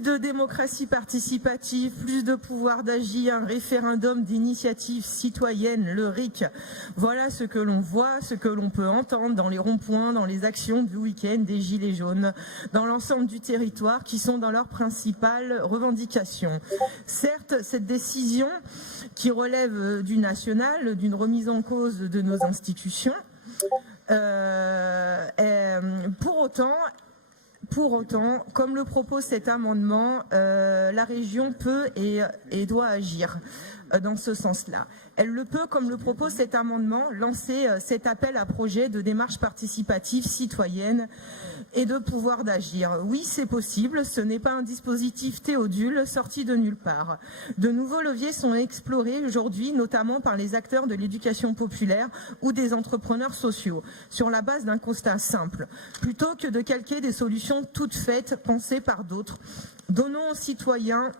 Plus de démocratie participative, plus de pouvoir d'agir, un référendum d'initiative citoyenne, le RIC. Voilà ce que l'on voit, ce que l'on peut entendre dans les ronds-points, dans les actions du week-end des Gilets jaunes, dans l'ensemble du territoire qui sont dans leurs principales revendications. Certes, cette décision qui relève du national, d'une remise en cause de nos institutions, pour autant, comme le propose cet amendement, la région peut et doit agir dans ce sens-là. Elle le peut, comme le propose cet amendement, lancer cet appel à projet de démarche participative citoyenne et de pouvoir d'agir. Oui, c'est possible, ce n'est pas un dispositif Théodule sorti de nulle part. De nouveaux leviers sont explorés aujourd'hui, notamment par les acteurs de l'éducation populaire ou des entrepreneurs sociaux, sur la base d'un constat simple. Plutôt que de calquer des solutions toutes faites, pensées par d'autres, donnons aux citoyens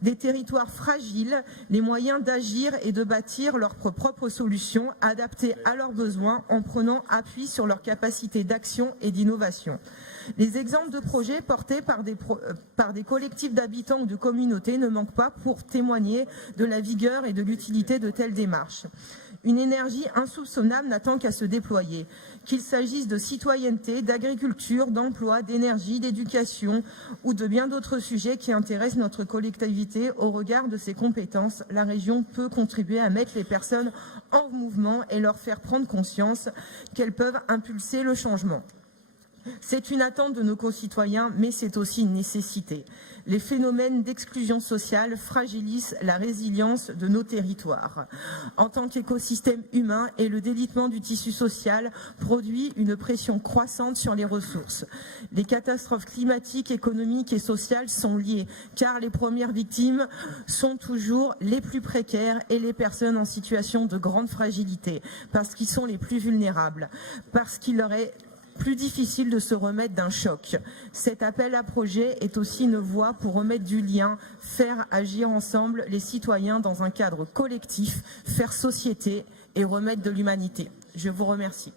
des territoires fragiles les moyens d'agir et de bâtir leurs propres solutions adaptées à leurs besoins en prenant appui sur leurs capacités d'action et d'innovation. Les exemples de projets portés par des collectifs d'habitants ou de communautés ne manquent pas pour témoigner de la vigueur et de l'utilité de telles démarches. Une énergie insoupçonnable n'attend qu'à se déployer, qu'il s'agisse de citoyenneté, d'agriculture, d'emploi, d'énergie, d'éducation ou de bien d'autres sujets qui intéressent notre collectivité. Au regard de ses compétences, la région peut contribuer à mettre les personnes en mouvement et leur faire prendre conscience qu'elles peuvent impulser le changement. C'est une attente de nos concitoyens, mais c'est aussi une nécessité. Les phénomènes d'exclusion sociale fragilisent la résilience de nos territoires. En tant qu'écosystème humain, et le délitement du tissu social produit une pression croissante sur les ressources. Les catastrophes climatiques, économiques et sociales sont liées, car les premières victimes sont toujours les plus précaires et les personnes en situation de grande fragilité, parce qu'ils sont les plus vulnérables, parce qu'il leur est plus difficile de se remettre d'un choc. Cet appel à projet est aussi une voie pour remettre du lien, faire agir ensemble les citoyens dans un cadre collectif, faire société et remettre de l'humanité. Je vous remercie.